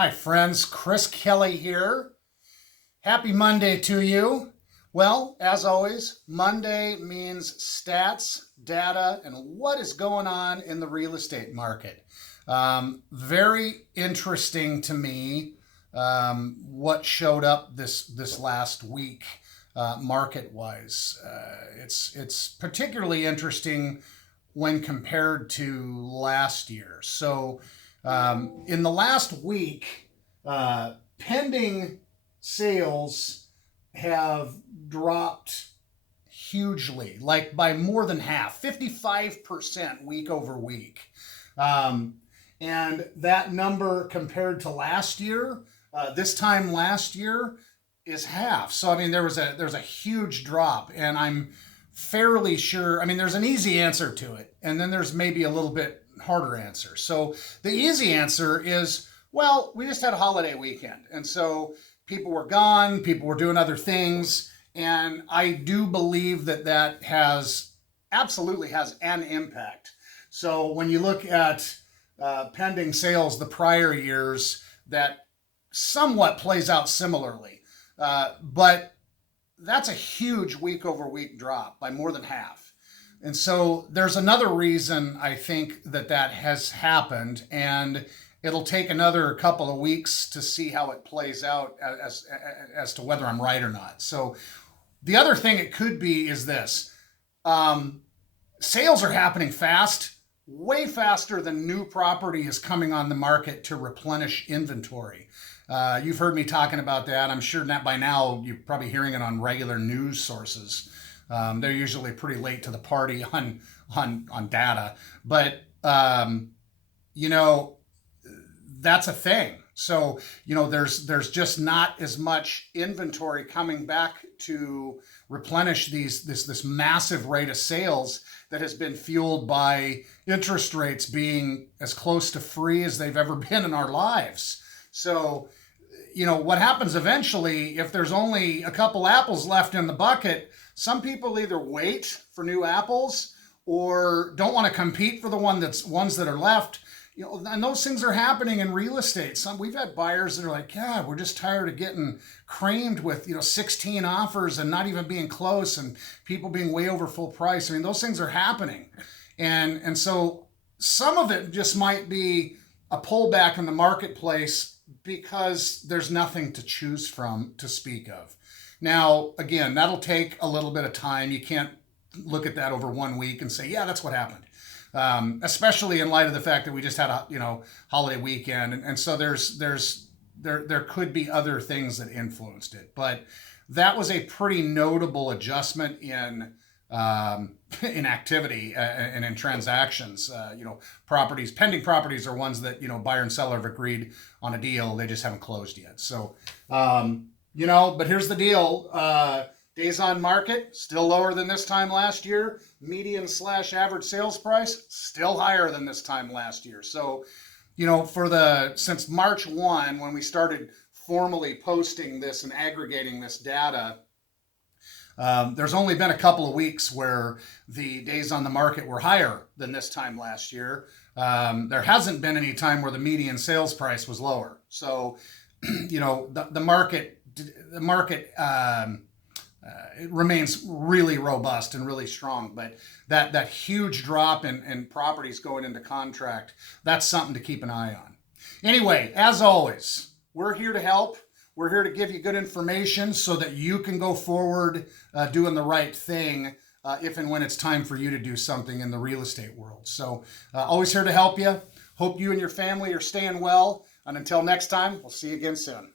Hi, friends. Chris Kelly here. Happy Monday to you. Well, as always, Monday means stats, data, and what is going on in the real estate market. Very interesting to me what showed up this last week market wise. It's particularly interesting when compared to last year. So in the last week, pending sales have dropped hugely, like by more than half, 55% week over week. And that number compared to last year, this time last year, is half. So I mean, there's a huge drop, and I'm fairly sure. I mean, there's an easy answer to it, and then there's maybe a little bit harder answer. So the easy answer is, well, we just had a holiday weekend, and so people were gone, people were doing other things, and I do believe that absolutely has an impact. So when you look at pending sales the prior years, that somewhat plays out similarly, but that's a huge week over week drop by more than half. And so there's another reason I think that has happened, and it'll take another couple of weeks to see how it plays out as to whether I'm right or not. So the other thing it could be is this. Sales are happening fast, way faster than new property is coming on the market to replenish inventory. You've heard me talking about that. I'm sure that by now you're probably hearing it on regular news sources. They're usually pretty late to the party on data, but that's a thing. So there's just not as much inventory coming back to replenish this massive rate of sales that has been fueled by interest rates being as close to free as they've ever been in our lives. So what happens eventually, if there's only a couple apples left in the bucket, some people either wait for new apples or don't want to compete for the ones that are left. And those things are happening in real estate. We've had buyers that are like, God, we're just tired of getting creamed with 16 offers and not even being close, and people being way over full price. I mean, those things are happening, and so some of it just might be a pullback in the marketplace because there's nothing to choose from to speak of. Now, again, that'll take a little bit of time. You can't look at that over 1 week and say, yeah, that's what happened. Especially in light of the fact that we just had a holiday weekend, and so there could be other things that influenced it, but that was a pretty notable adjustment in activity and in transactions. Pending properties are ones that buyer and seller have agreed on a deal, they just haven't closed yet. So but here's the deal. Days on market, still lower than this time last year. Median/average sales price, still higher than this time last year. So, since March 1, when we started formally posting this and aggregating this data, there's only been a couple of weeks where the days on the market were higher than this time last year. There hasn't been any time where the median sales price was lower. So, the market it remains really robust and really strong, but that huge drop in properties going into contract, that's something to keep an eye on. Anyway, as always, we're here to help. We're here to give you good information so that you can go forward doing the right thing if and when it's time for you to do something in the real estate world. So always here to help you. Hope you and your family are staying well. And until next time, we'll see you again soon.